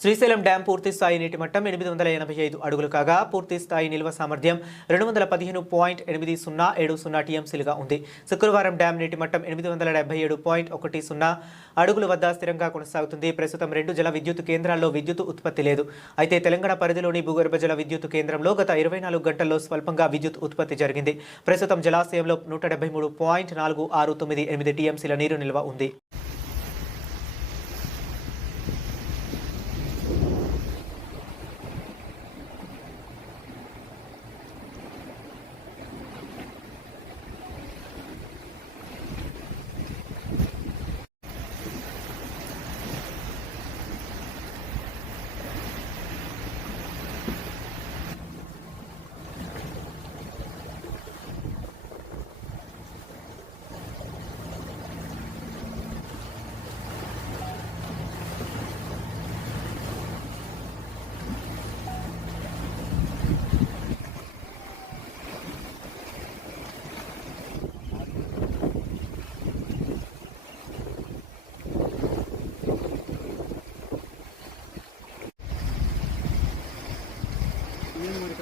Srisailam dam పూర్తి స్థాయి నీటి మట్టం 885 అడుగులు కాగా పూర్తి స్థాయి నిల్వ సామర్థ్యం 215.8070 టీఎంసీలుగా ఉంది. శుక్రవారం డ్యాం నీటి మట్టం 877.10 అడుగుల వద్ద స్థిరంగా కొనసాగుతుంది. ప్రస్తుతం 2 జల విద్యుత్ కేంద్రాల్లో విద్యుత్ ఉత్పత్తి లేదు. అయితే తెలంగాణ పరిధిలోని భూగర్భ జల విద్యుత్ కేంద్రంలో గత 24 గంటల్లో స్వల్పంగా విద్యుత్ ఉత్పత్తి జరిగింది. ప్రస్తుతం జలాశయంలో 173.4698 టీఎంసీల నీరు నిల్వ ఉంది. ಏನು ಮಾಡಿ